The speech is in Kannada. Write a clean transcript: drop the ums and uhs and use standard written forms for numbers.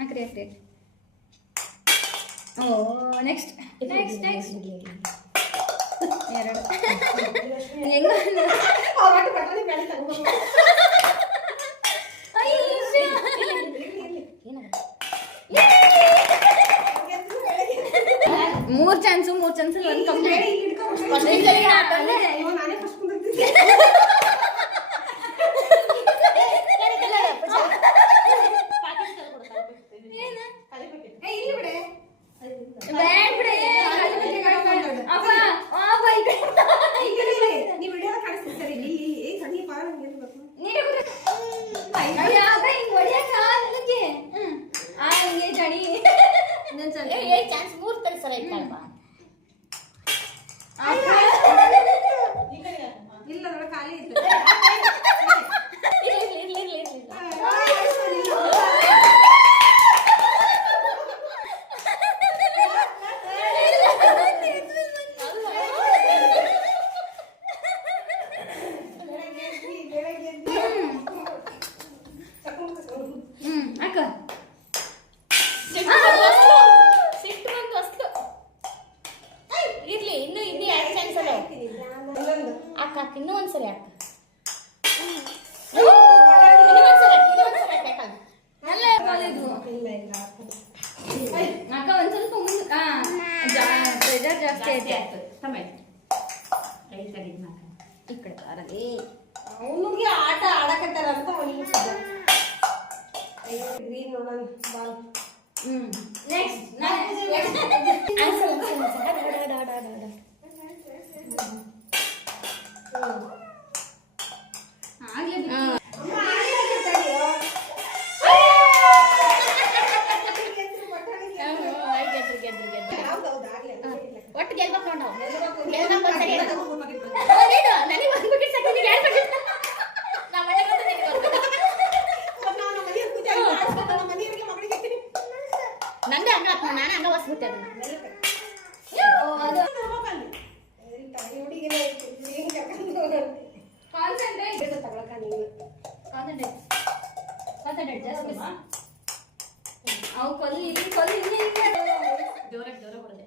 ಹಾಕ್ರಿ ಹಾಕ್ರಿ. ಓ ನೆಕ್ಸ್ಟ್ ನೆಕ್ಸ್ಟ್ ನೆಕ್ಸ್ಟ್ 2 ಹೆಂಗ ಮೂರ್ ಚಾನ್ಸ್ ಒಂದು ಕಂಪ್ಲೀಟ್. ಇನ್ನೂ ಒಂದ್ಸರಿ ಅಕ್ಕ ಒಂದ್ ಸ್ವಲ್ಪ ಪ್ರೆಷರ್ ಜಾಸ್ತಿ ಐತೆ. ಈ ಕಡೆ ಬಾರಲಿ ಅವನಿಗೆ ಆಟ ಆಡಕತ್ತಾರ ಅಂತ ಅವನಿಗೆ ಗ್ರೀನ್ ನೋಡೋಣ ಬಾಲ್. ನೆಕ್ಸ್ಟ್ ಒಟ್ಟು ಗೆಲ್ಬೇಕು ನೋಡು. ನಂದೇ ಹಂಗ ನಾನು ಹಂಗ ಹೊಸ್ಬಿಟ್ಟೆ ಅವು ಕೊಲ್ಲಿ ಜೋರ ಬರದೆ